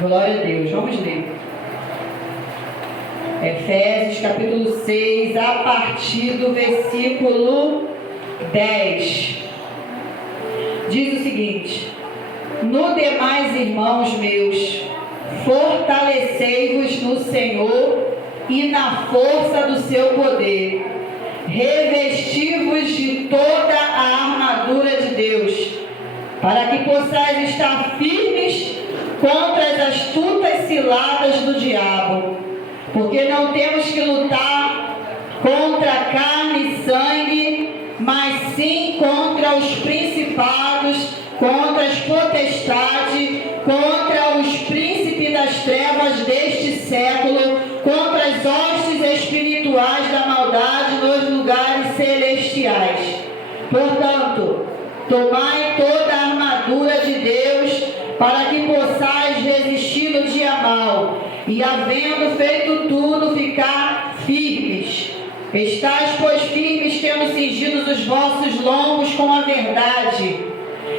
Glória a Deus. Vamos ler. Efésios capítulo 6, a partir do versículo 10. Diz o seguinte: no demais, irmãos meus, fortalecei-vos no Senhor e na força do seu poder. Revesti-vos de toda a armadura de Deus, para que possais estar firmes contra as astutas ciladas do diabo. Porque não temos que lutar contra carne e sangue, mas sim contra os principados, contra as potestades, contra os príncipes das trevas deste século, contra as hostes espirituais da maldade nos lugares celestiais. Portanto, tomai toda a armadura de Deus, para que possais resistir no dia mau, e havendo feito tudo, ficar firmes. Estais, pois, firmes, tendo cingidos os vossos lombos com a verdade,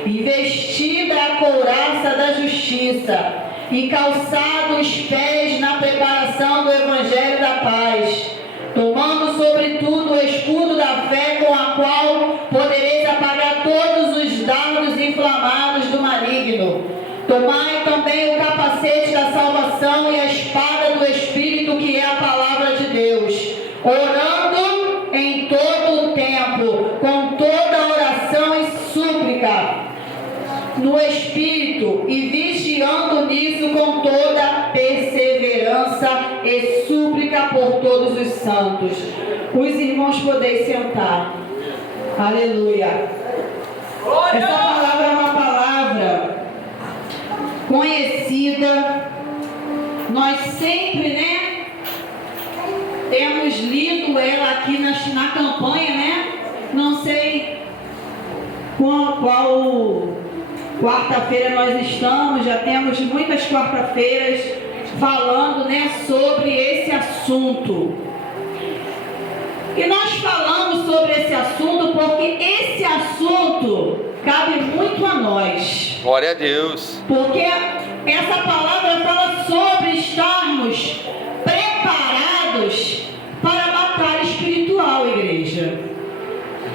e vestida a couraça da justiça, e calçado os pés na preparação do evangelho da paz, tomando sobretudo o escudo da fé, com a qual podereis apagar todos os dardos inflamados do maligno. Tomai também o capacete da salvação e a espada do Espírito, que é a palavra de Deus, orando em todo o tempo, com toda oração e súplica no Espírito, e vigiando nisso com toda perseverança e súplica por todos os santos. Os irmãos podeis sentar. Aleluia. Essa palavra é uma palavra conhecida. Nós sempre, temos lido ela aqui na campanha, Não sei qual quarta-feira nós estamos, já temos muitas quarta-feiras falando, sobre esse assunto. E nós falamos sobre esse assunto porque esse assunto cabe muito a nós. Glória a Deus. Porque essa palavra fala sobre estarmos preparados para a batalha espiritual, igreja.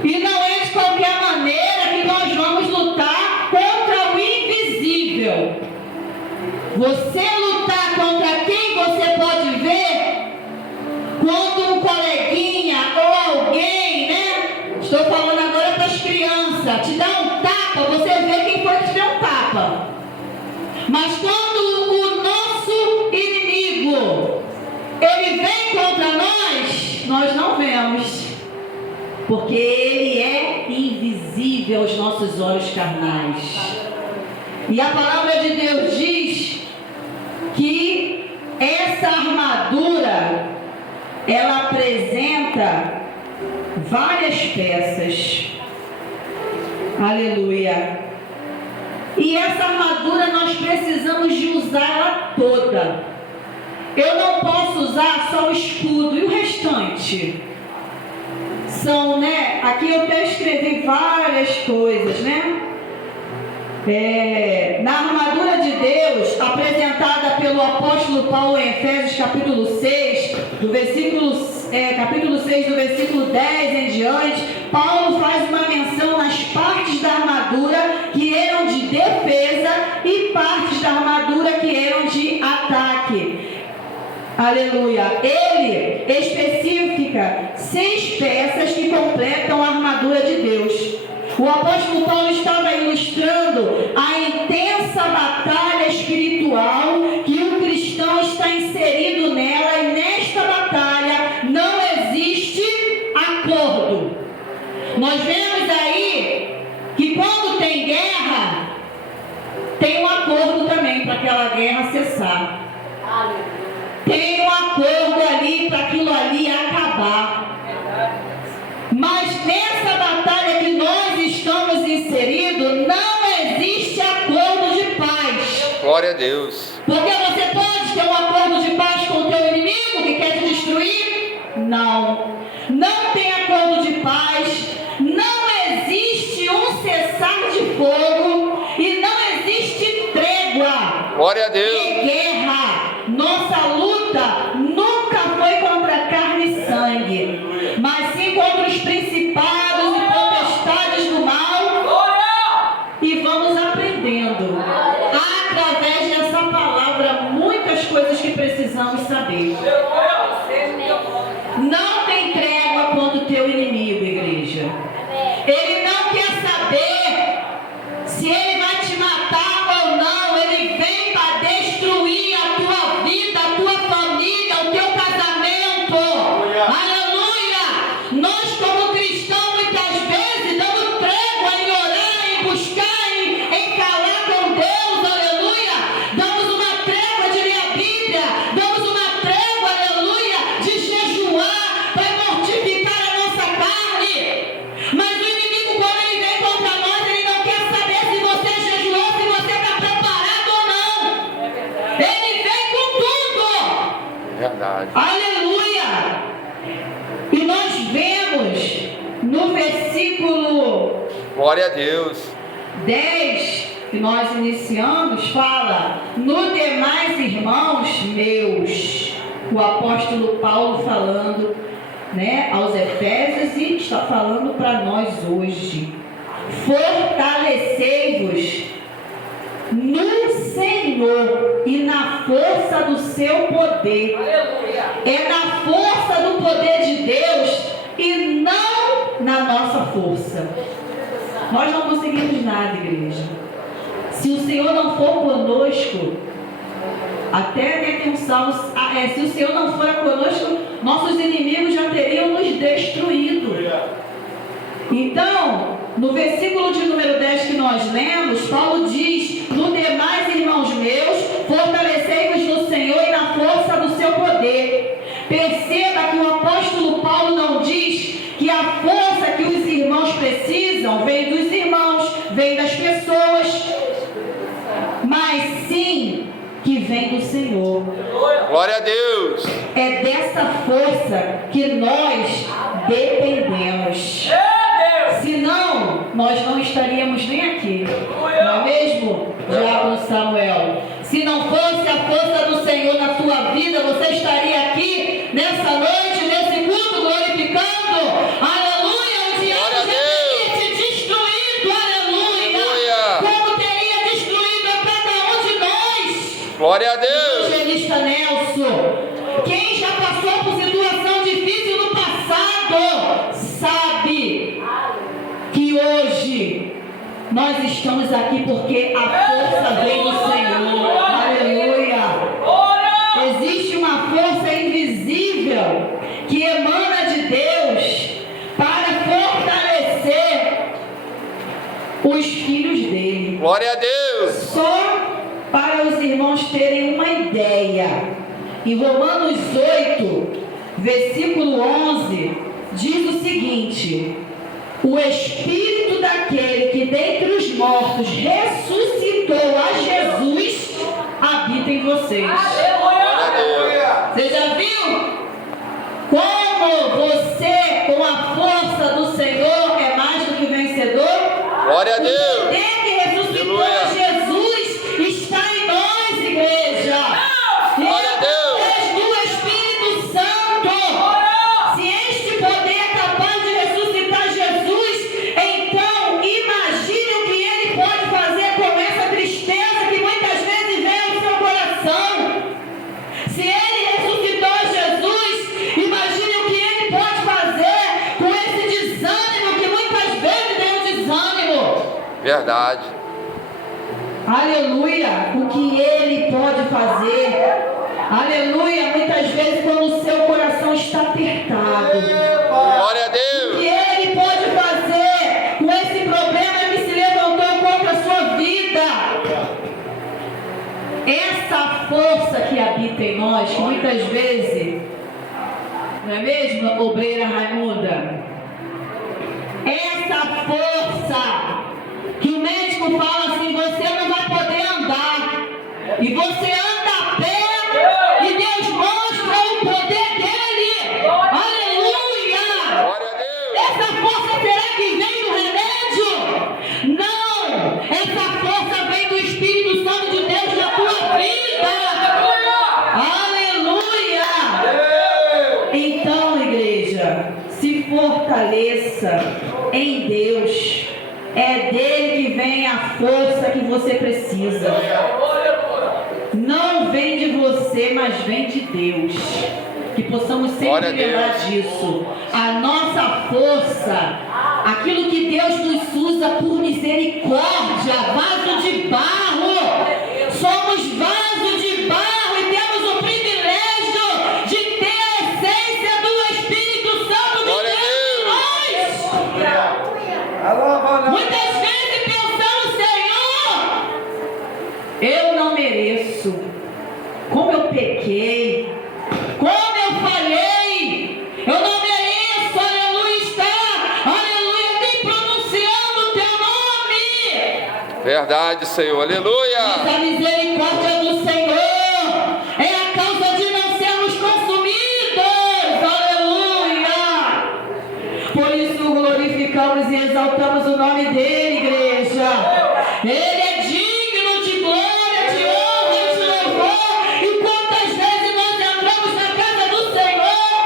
E não é de qualquer maneira que nós vamos lutar contra o invisível. Você lutar contra quem você pode ver, quando um coleguinha ou alguém, estou falando agora para as crianças, te dá um tapa, você vê quem foi que te deu um tapa. Mas quando o nosso inimigo, ele vem contra nós não vemos, porque ele é invisível aos nossos olhos carnais. E a palavra de Deus diz que essa armadura, ela apresenta várias peças. Aleluia. E essa armadura nós precisamos de usá-la toda. Eu não posso usar só o escudo e o restante. São, aqui eu até escrevi várias coisas, na armadura de Deus, apresentada pelo apóstolo Paulo em Efésios capítulo 6, capítulo 6, do versículo 10 em diante, Paulo faz uma menção nas partes da armadura que eram de defesa e partes da armadura que eram de ataque. Aleluia. Ele especifica 6 peças que completam a armadura de Deus. O apóstolo Paulo estava ilustrando a intensa batalha espiritual que o cristão está inserido nela, e nesta batalha não existe acordo. Nós vemos aí que quando tem guerra, tem um acordo também para aquela guerra cessar. Tem um acordo ali para aquilo ali acabar. Mas nessa batalha que nós estamos inseridos, não existe acordo de paz. Glória a Deus. Porque você pode ter um acordo de paz com o teu inimigo que quer te destruir? Não. Não tem acordo de paz. Não existe um cessar de fogo. E não existe trégua Glória a Deus. em guerra. Nossa luta nunca foi contra carne e sangue, mas sim contra os principados e potestades do mal. E vamos aprendendo, através dessa palavra, muitas coisas que precisamos saber. Não tem trégua contra o teu inimigo, igreja. Ele não quer saber se ele vai te matar ou não. Ele vem para destruir a tua vida, a tua família, o teu casamento. Aleluia! Nós, como cristãos, muitas vezes damos trégua em orar, em buscar, em falar com Deus. Aleluia! Damos uma trégua de ler a Bíblia. Damos uma trégua, aleluia, de jejuar para mortificar a nossa carne. Mas o inimigo, quando ele vem contra nós, ele não quer saber se você jejuou, se você está preparado ou não. Ele vem com tudo. Verdade. Aleluia! E nós vemos no versículo Glória a Deus. 10, que nós iniciamos, fala: no demais, irmãos meus. O apóstolo Paulo falando, né, aos Efésios, e está falando para nós hoje. Fortalecei-vos no Senhor e na força do seu poder. Aleluia. É na força do poder de Deus e não na nossa força. Nós não conseguimos nada, igreja. Se o Senhor não for conosco, até tem um salmo, se o Senhor não for conosco, nossos inimigos já teriam nos destruído. Então, no versículo de número 10 que nós lemos, Paulo diz: no demais, irmãos meus, fortalecei-vos no Senhor e na força do seu poder. Perceba que o apóstolo Paulo não diz que a força que os irmãos precisam vem dos irmãos, vem das pessoas, mas sim que vem do Senhor. Glória a Deus. É dessa força que nós dependemos. Senão, nós não estaríamos nem aqui. Não é mesmo, Diácono Samuel? Se não fosse a força do Senhor na tua vida, você estaria aqui nessa noite, nesse culto, glorificando. Aleluia! O diabo já teria te destruído. Aleluia! Como teria destruído a cada um de nós. Glória a Deus. Evangelista Nelson, quem já passou por situação difícil no passado, sabe que hoje nós estamos aqui porque a força vem do Senhor. Aleluia! Existe uma força invisível que emana de Deus para fortalecer os filhos dele. Glória a Deus. Só para os irmãos terem uma ideia, em Romanos 8, versículo 11, diz o seguinte: o Espírito daquele que dentre os mortos ressuscitou a Jesus habita em vocês. Glória a Deus. Você já viu como você, com a força do Senhor, é mais do que vencedor? Glória a O Deus. poder que ressuscitou Aleluia. Jesus está em nós, igreja. Glória a Deus. E do Espírito Santo. Se este poder é capaz de ressuscitar Jesus, então imagine o que ele pode fazer com essa tristeza que muitas vezes vem ao seu coração. Se ele ressuscitou Jesus, imagine o que ele pode fazer com esse desânimo que muitas vezes vem o desânimo. Verdade. Aleluia, o que ele pode fazer. Aleluia, muitas vezes quando o seu coração está apertado. Glória a O Deus. que ele pode fazer com esse problema que se levantou contra a sua vida. Essa força que habita em nós, que muitas vezes, não é mesmo, obreira Raimunda? Essa força que o médico fala assim: você não vai poder andar, e você anda a pé, e Deus mostra o poder dele. Aleluia! Glória a Deus. Essa força será que vem do remédio? Não! Essa força vem do Espírito Santo de Deus na tua você precisa. Não vem de você, mas vem de Deus. Que possamos sempre lembrar disso. A nossa força, aquilo que Deus nos usa por misericórdia, vaso de barro. Somos vaso de barro e temos o privilégio de ter a essência do Espírito Santo de Deus em nós. Muitas vezes pensamos, Senhor, eu não mereço. Como eu pequei. Como eu falhei. Eu não mereço, aleluia, estar, aleluia, nem pronunciando o teu nome. Verdade, Senhor, aleluia. Mas a misericórdia do Senhor é a causa de não sermos consumidos, aleluia. Por isso glorificamos e exaltamos o nome dele, igreja. Ele é digno de glória, de honra e de louvor. E quantas vezes nós entramos na casa do Senhor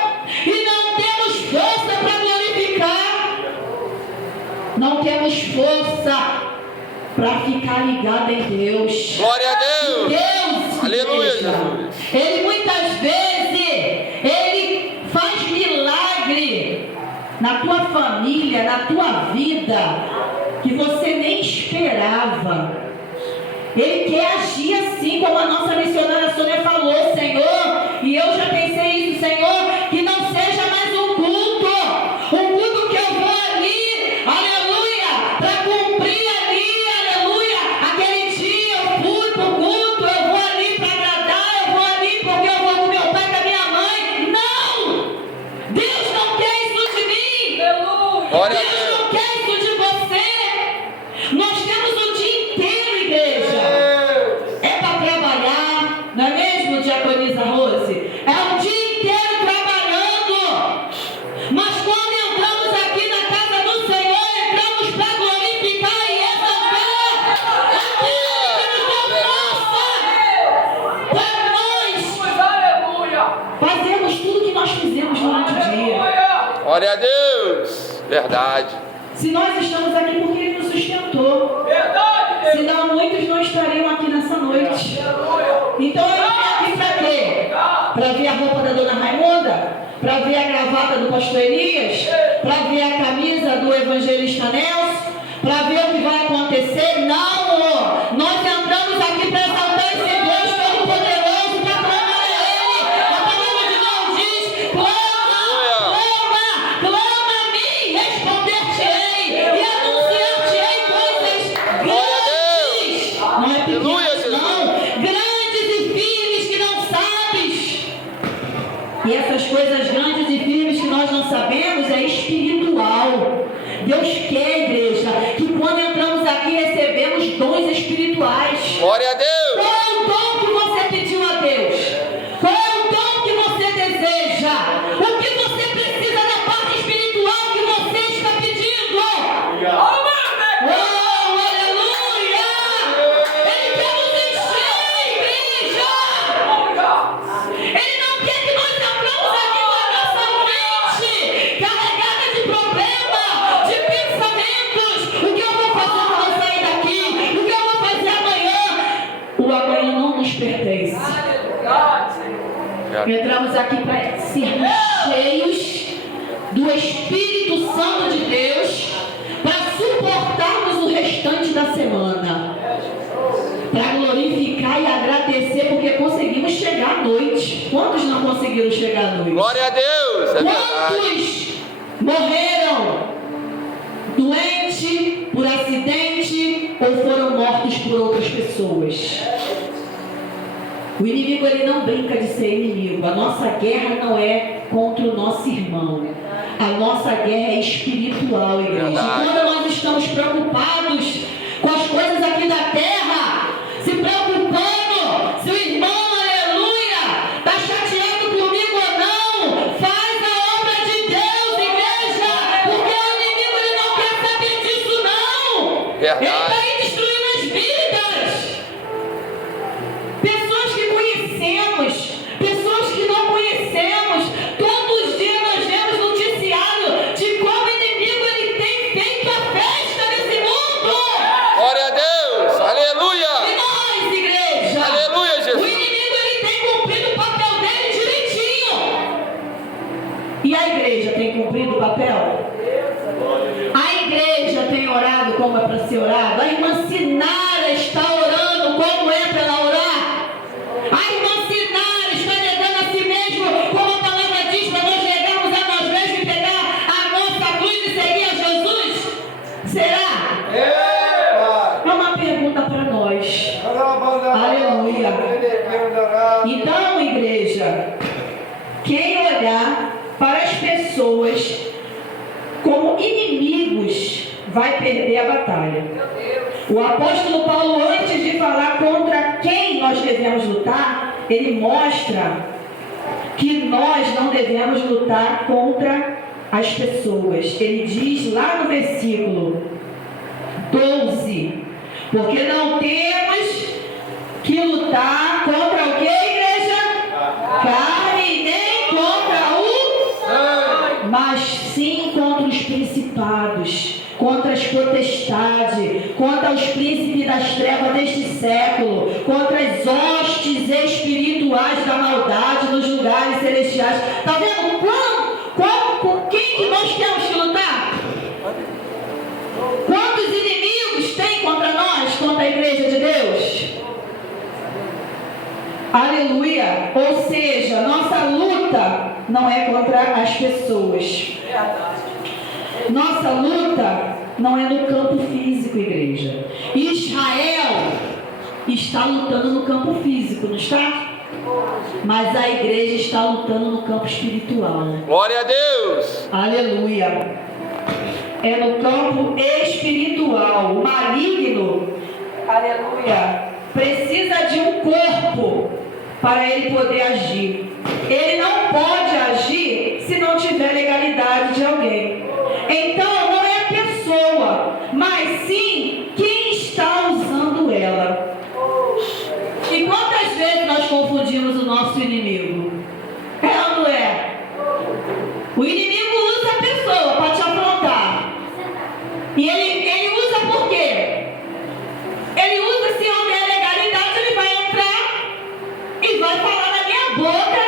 e não temos força para glorificar, não temos força para ficar ligado em Deus. Glória a Deus. Deus, Aleluia, igreja, Jesus. Ele muitas vezes, Ele faz milagre na tua família, na tua vida, que você nem esperava. Ele quer agir assim, como a nossa missionária Sônia falou, Senhor, e eu já pensei isso, Senhor, que não seja mais um culto que eu vou ali, aleluia, para cumprir ali, aleluia, aquele dia eu fui pro culto, eu vou ali para agradar, eu vou ali porque eu vou com meu pai e com a minha mãe. Não! Deus não quer isso de mim. Glória a Deus Deus. não quer isso de você. Nós temos o dia inteiro, igreja. É para trabalhar, não é mesmo, diaconisa Rose? É o dia inteiro trabalhando. Mas quando entramos aqui na casa do Senhor, entramos para glorificar e exaltar aquele que nos deu força para nós fazermos tudo que nós fizemos durante o dia. Glória a Deus. Verdade. Se nós estamos aqui porque Ele nos sustentou. Senão muitos não estariam aqui nessa noite. Então eu vim aqui para quê? Para ver a roupa da dona Raimunda? Para ver a gravata do pastor Elias? Para ver a camisa do evangelista Nelson? Para ver o que vai acontecer? Não! Nós entramos aqui para exaltar esse Deus Todo-Poderoso, para clamar a Ele. A palavra de Deus diz: clama a mim, responder-te-ei e anunciar-te-ei coisas grandes. Não é pequenas, não. Grandes e firmes que não sabes. E essas coisas grandes e firmes que nós não sabemos é espiritual. Deus quer, igreja, que quando entramos aqui recebemos dons espirituais. Glória a Deus. Qual é o dom que você pediu a Deus? Qual é o dom que você deseja? O que você precisa da parte espiritual que você está pedindo? Oh, aleluia! Ele quer nos encher, igreja! Ele não quer que nós entramos aqui com a nossa mente carregada de problemas, de pensamentos. O que eu vou fazer quando eu sair daqui? O que eu vou fazer amanhã? O amanhã não nos pertence. Entramos aqui para sermos cheios do Espírito Santo de Deus, para suportarmos o restante da semana, para glorificar e agradecer, porque conseguimos chegar à noite. Quantos não conseguiram chegar à noite? Glória a Deus. É verdade. Quantos morreram doentes por acidente ou foram mortos por outras pessoas? O inimigo, ele não brinca de ser inimigo. A nossa guerra não é contra o nosso irmão. A nossa guerra é espiritual, igreja. Verdade. Quando nós estamos preocupados com as coisas aqui da terra, se preocupando se o irmão, aleluia, está chateado comigo ou não, faz a obra de Deus, igreja, porque o inimigo, ele não quer saber disso, não. Verdade. Ele está aí destruindo as vidas. Pessoas que conhecemos, pessoas que não conhecemos, todos os dias nós vemos noticiário de como o inimigo, ele tem feito a festa nesse mundo. ser orado? A irmã Sinara está orando como é para ela orar? A irmã Sinara está negando a si mesmo, como a palavra diz, para nós negarmos a nós mesmos e pegar a nossa cruz e seguir a Jesus? Será? É uma pergunta para nós. Aleluia. Então, igreja, quem olhar para as pessoas como inimigos vai perder a batalha. O apóstolo Paulo, antes de falar contra quem nós devemos lutar, ele mostra que nós não devemos lutar contra as pessoas. Ele diz lá no versículo 12: porque não temos que lutar contra o que, igreja? Carne, nem contra o, mas sim contra os principados, contra as potestades, contra os príncipes das trevas deste século, contra as hostes espirituais da maldade nos lugares celestiais. Está vendo com quem que nós temos que lutar? Quantos inimigos tem contra nós, contra a igreja de Deus? Aleluia! Ou seja, nossa luta não é contra as pessoas. Nossa luta não é no campo físico, igreja. Israel está lutando no campo físico, não está? Mas a igreja está lutando no campo espiritual. Glória a Deus! Aleluia! É no campo espiritual. O maligno, aleluia, precisa de um corpo para ele poder agir. Ele não pode agir se não tiver legalidade de alguém. Então não é a pessoa, mas sim quem está usando ela. E quantas vezes nós confundimos o nosso inimigo? É ou não é? O inimigo usa a pessoa para te afrontar. E ele usa por quê? Ele usa, se houver legalidade, ele vai entrar e vai falar na minha boca,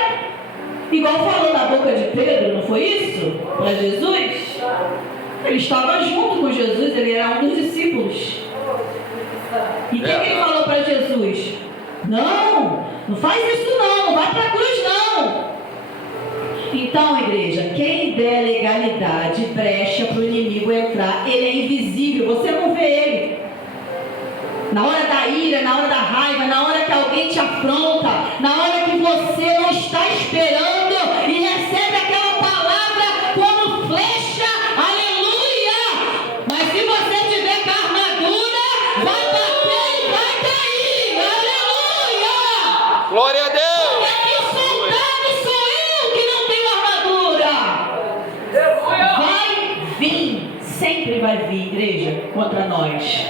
igual falou na boca de Pedro, não foi isso? Para Jesus? Ele estava junto com Jesus, ele era um dos discípulos. E o que ele falou para Jesus? Não faz isso não vai para a cruz não. Então, igreja, quem der legalidade, brecha para o inimigo entrar, ele é invisível, você não vê ele. Na hora da ira, na hora da raiva, na hora que alguém te afronta, na hora que você não está esperando e recebe aquela palavra como flecha, aleluia! Mas se você tiver com a armadura, vai bater e vai cair, aleluia! Glória a Deus! Sempre vai vir, igreja, contra nós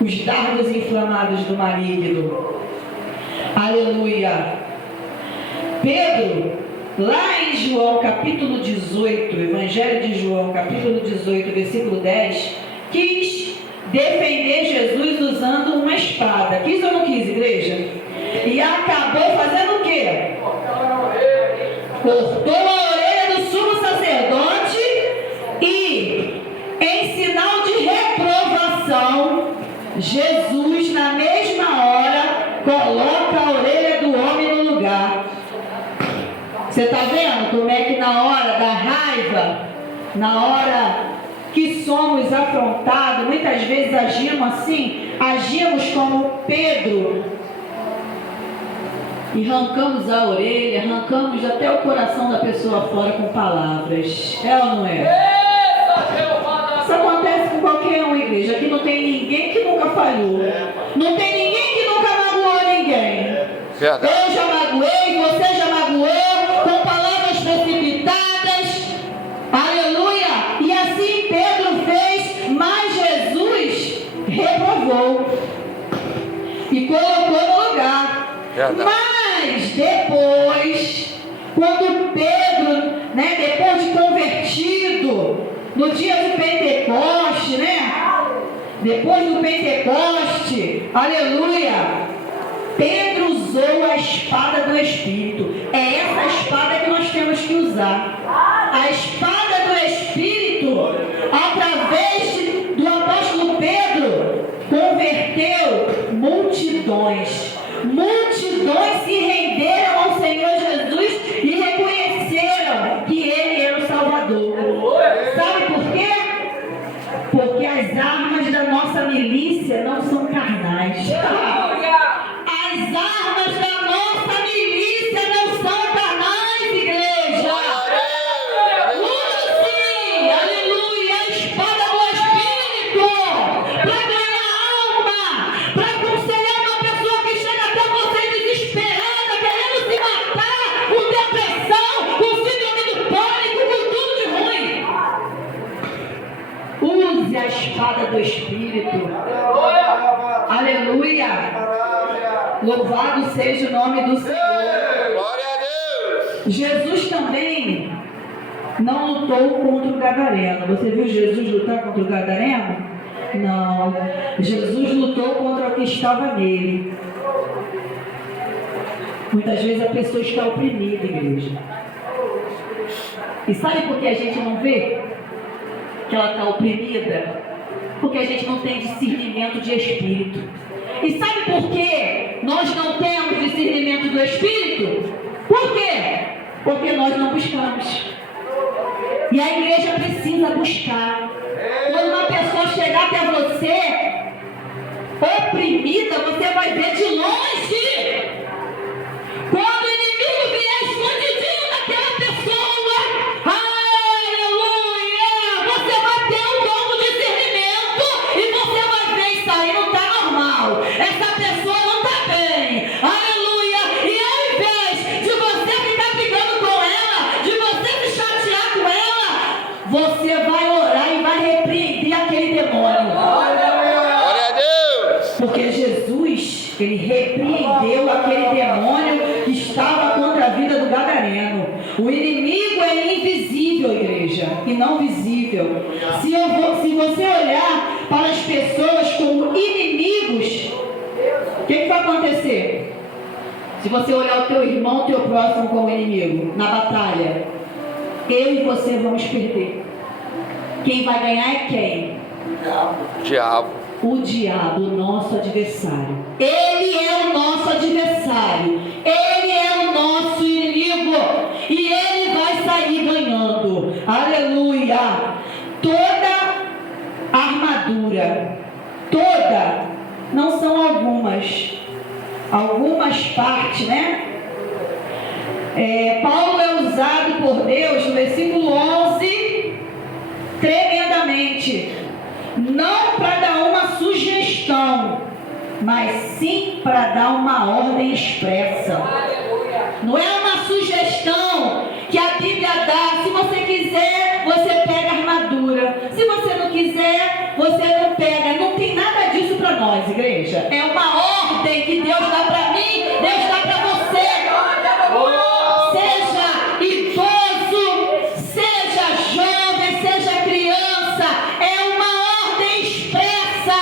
os dardos inflamados do maligno. Aleluia. Pedro, lá em João capítulo 18, Evangelho de João capítulo 18, versículo 10, quis defender Jesus usando uma espada. Quis ou não quis, igreja? E acabou fazendo o quê? Cortou a orelha do sumo sacerdote e, em sinal de reprovação, Jesus, na mesma hora, coloca a orelha do homem no lugar. Você está vendo como é que na hora da raiva, na hora que somos afrontados, muitas vezes agimos assim, agimos como Pedro e arrancamos a orelha, arrancamos até o coração da pessoa fora com palavras. É ou não é? Isso acontece com qualquer um, igreja. Aqui não tem ninguém que nunca falhou. Não tem ninguém que nunca magoou ninguém. Verdade. Eu já magoei, você já magoou, com palavras precipitadas. Aleluia! E assim Pedro fez, mas Jesus reprovou e colocou no lugar. Verdade. Mas depois, quando Pedro, depois de convertido, no dia do Pentecoste, depois do Pentecoste, aleluia, Pedro usou a espada do Espírito. É essa espada que nós temos que usar. A espada do Espírito, através do apóstolo Pedro, multidões. Multidões se renderam ao Senhor Jesus e reconheceram que Ele era o Salvador. Sabe por quê? Porque as armas da nossa milícia não são carnais. As armas da nossa milícia não são carnais, igreja. Use, aleluia, a espada do Espírito para ganhar alma, para aconselhar uma pessoa que chega até você desesperada, querendo se matar, com depressão, com síndrome do pânico, com tudo de ruim. Use a espada do Espírito. Aleluia. Louvado seja o nome do Senhor. Glória a Deus. Jesus também não lutou contra o gadareno. Você viu Jesus lutar contra o gadareno? Não. Jesus lutou contra o que estava nele. Muitas vezes a pessoa está oprimida, igreja. E sabe por que a gente não vê que ela está oprimida? Porque a gente não tem discernimento de espírito. E sabe por que nós não temos discernimento do Espírito? Por quê? Porque nós não buscamos. E a igreja precisa buscar. Quando uma pessoa chegar até você oprimida, você vai ver de longe. Quando o inimigo vier escondidinho daquela pessoa, aleluia, você vai ter um dom do discernimento e você vai ver isso aí, não está normal. Essa pessoa não está bem. Aleluia. E ao invés de você ficar brigando com ela, de você se chatear com ela, você vai orar e vai repreender aquele demônio. Glória a Deus. Porque Jesus, ele repreendeu aquele demônio que estava contra a vida do gadareno. O inimigo é invisível, igreja, e não visível. Se você olhar para as pessoas como inimigos, o que vai acontecer? Se você olhar o teu irmão, o teu próximo como inimigo, na batalha, eu e você vamos perder. Quem vai ganhar é quem? Diabo. O diabo, o nosso adversário. Ele é o nosso adversário. Ele é o nosso inimigo. E ele vai sair ganhando. Aleluia. Toda armadura, toda, não são algumas partes, né? Paulo é usado por Deus no versículo 11 tremendamente, não para dar uma sugestão, mas sim para dar uma ordem expressa. Não é uma sugestão que a Bíblia dá. Se você quiser, você pega a armadura. Se você não quiser, você não pega. Não tem nada disso para nós, igreja. É uma ordem que Deus dá para mim, Deus dá para você. Seja idoso, seja jovem, seja criança, é uma ordem expressa.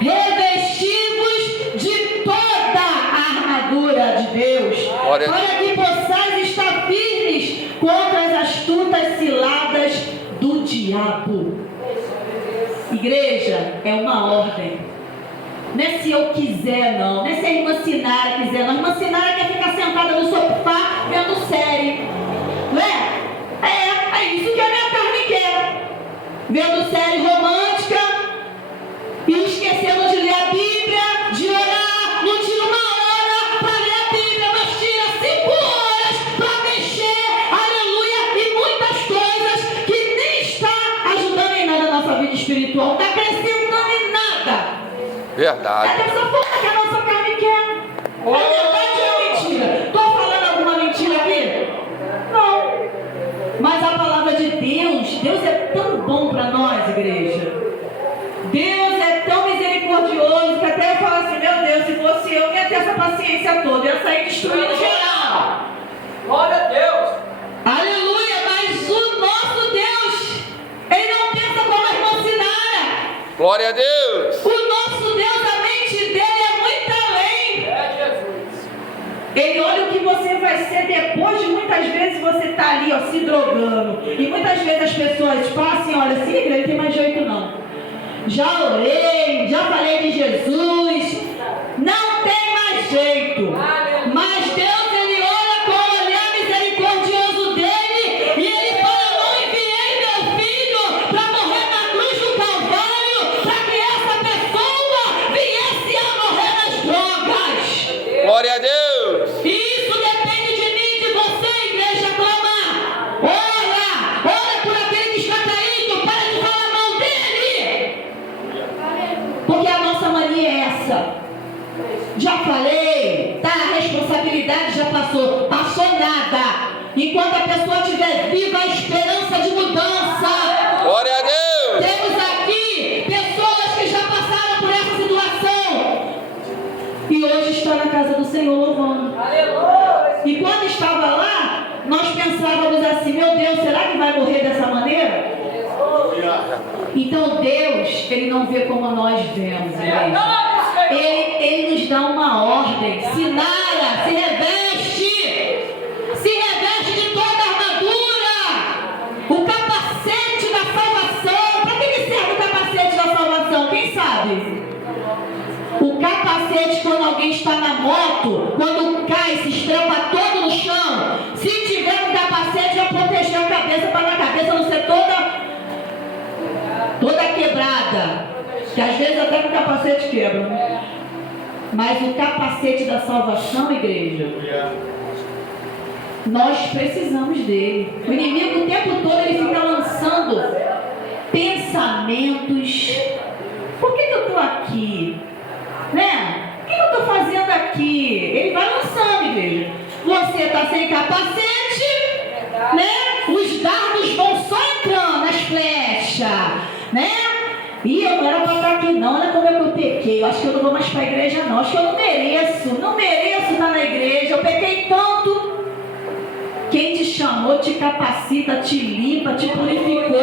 Revestivos de toda a armadura de Deus, para que possais estar firmes contra as astutas ciladas do diabo. Igreja, é uma ordem. Não é se eu quiser, não. Não é se a irmã Sinara quiser, não. A irmã Sinara quer ficar sentada no sofá vendo série. Não é? É isso que a minha carne quer. Vendo série romântica e esquecendo de ler a Bíblia, de orar. Não tira uma hora para ler a Bíblia, mas tira 5 horas para mexer, aleluia, e muitas coisas que nem está ajudando em nada a nossa vida espiritual, não está acrescentando em nada. Verdade. É dessa forma que a nossa carne quer. É verdade ou é mentira? Estou falando alguma mentira aqui? Não. Mas a palavra de Deus é tão bom para nós, igreja. Deus é tão misericordioso que até eu falo assim, meu Deus, se fosse eu ia ter essa paciência toda, ia sair destruindo geral. Glória a Deus. Aleluia, mas o nosso Deus, ele não pensa como a irmã Sinara. Glória a Deus. O nosso Deus, a mente dele é muito além. É Jesus. Ele olha o que você vai ser depois de muitas vezes você tá ali, ó, se drogando. E muitas vezes as pessoas passam e olham assim, ele tem mais jeito não. Já orei, já falei de Jesus. Não jeito. Mas Deus, Ele olha com o olhar misericordioso dele e Ele fala: não enviei meu filho para morrer na cruz do Calvário para que essa pessoa viesse a morrer nas drogas. Glória a Deus. E isso depende de mim, de você, igreja. Clama, ora por aquele que está caído, para de falar mal dele. Porque a nossa mania é essa. Já falei, tá, a responsabilidade já passou nada. Enquanto a pessoa estiver viva, a esperança de mudança. Glória a Deus. Temos aqui pessoas que já passaram por essa situação e hoje estão na casa do Senhor louvando. E quando estava lá, nós pensávamos assim: meu Deus, será que vai morrer dessa maneira? Então Deus, Ele não vê como nós vemos, igreja. Ele nos dá uma ordem: se nara, se reveste de toda a armadura, o capacete da salvação. Para que serve o capacete da salvação? Quem sabe? O capacete, quando alguém está na moto, quando cai, se estrampa todo no chão, se tiver um capacete, vai proteger a cabeça, para a cabeça não ser toda quebrada, que às vezes até com o capacete quebra, né? Mas o capacete da salvação, igreja, nós precisamos dele. O inimigo o tempo todo ele fica lançando pensamentos: por que eu estou aqui? Né? O que eu estou fazendo aqui? Ele vai lançando, igreja. Você está sem capacete, né? Os dardos vão só entrando, as flechas, né? E eu não era para estar aqui não, olha como eu pequei. Eu acho que eu não vou mais para a igreja não, acho que eu não mereço estar na igreja, eu pequei tanto. Quem te chamou, te capacita, te limpa, te purificou.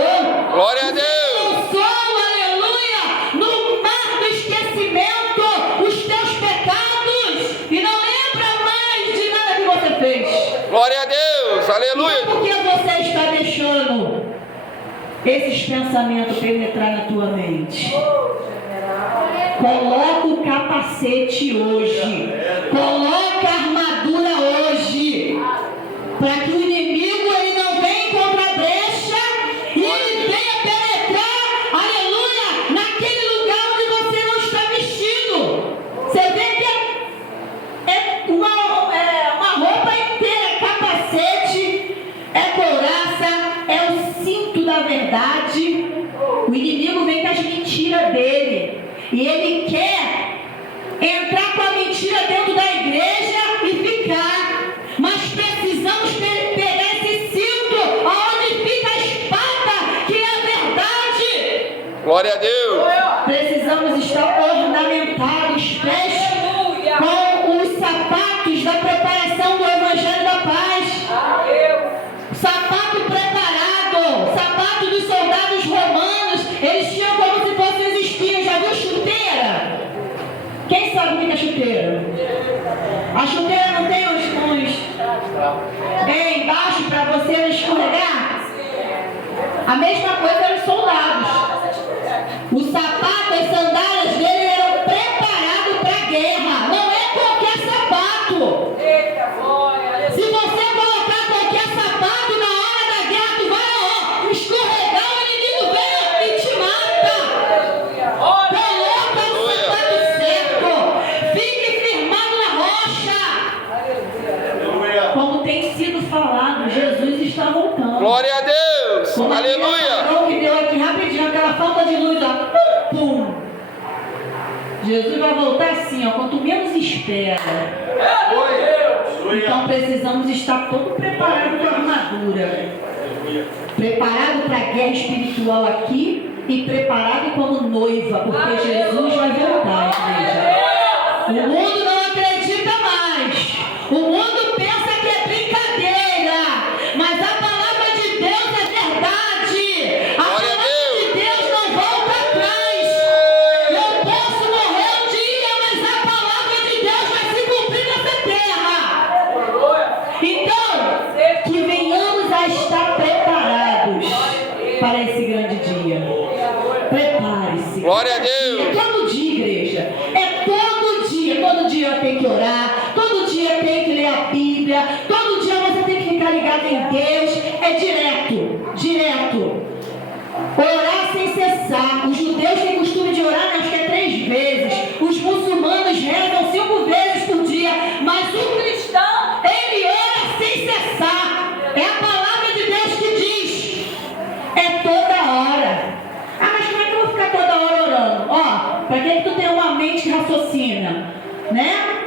Glória a Deus. Aleluia, no mar do esquecimento, os teus pecados, e não lembra mais de nada que você fez. Glória a Deus. Aleluia. Por que você está deixando esses pensamentos penetrar na tua mente? Coloca o capacete hoje. Coloca a armadura hoje. Para que o inimigo ele não venha encontrar brecha e ele venha penetrar, aleluia, naquele lugar onde você não está vestido. Você vê que é uma roupa inteira, é capacete, é couraça, é o cinto da verdade. O inimigo vem com as mentiras dele e ele quer entrar com a mentira dentro da igreja e ficar. Mas precisamos pegar esse cinto onde fica a espada, que é a verdade. Glória a Deus. Precisamos estar ornamentados, pés com os sapatos da preparação do Evangelho da Paz. Sapato preparado, sapato dos soldados romanos. Eles tinham como se fossem os espinhos. Já viu chuteira? Quem sabe o que é chuteira? A chuteira não tem uns bem embaixo para você não escorregar? A mesma coisa eram os soldados. O sapato, as sandálias dele eram preparados para a guerra. Não é qualquer sapato. Se você colocar qualquer sapato na hora da guerra, tu vai escorregar, o inimigo vem e te mata. Coloca o sapato certo. Fique firmado na rocha. Como tem sido falado, Jesus está voltando. Glória a Deus. Como Aleluia. que deu aqui rapidinho, aquela falta de luz, ó. Pum. Jesus vai voltar assim, ó, quanto menos espera. Então precisamos estar todo preparado com a armadura. Preparado para a guerra espiritual aqui e preparado como noiva, porque Jesus vai voltar, igreja. O mundo não acredita mais. O mundo pensa que é brincadeira. Mas a palavra de Deus é verdade. A palavra de Deus não volta atrás. Eu posso morrer um dia, mas a palavra de Deus vai se cumprir nessa terra. Então, que venhamos a estar preparados para esse grande dia. Prepare-se. Glória a Deus. É todo dia, igreja. É todo dia. Todo dia eu tenho que orar. Bíblia, todo dia você tem que ficar ligado em Deus, é direto. Orar sem cessar. Os judeus têm costume de orar, acho que é 3 vezes. Os muçulmanos rezam 5 vezes por dia. Mas o cristão, ele ora sem cessar. É a palavra de Deus que diz. É toda hora. Ah, mas como é que eu vou ficar toda hora orando? Ó, para que tu tem uma mente que raciocina, né?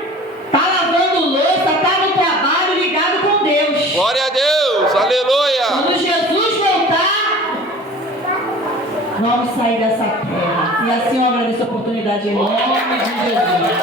Tá lavando louça, tá no trabalho, ligado com Deus. Glória a Deus. Aleluia. Quando Jesus voltar, vamos sair dessa terra. E assim eu agradeço a oportunidade em nome de Jesus.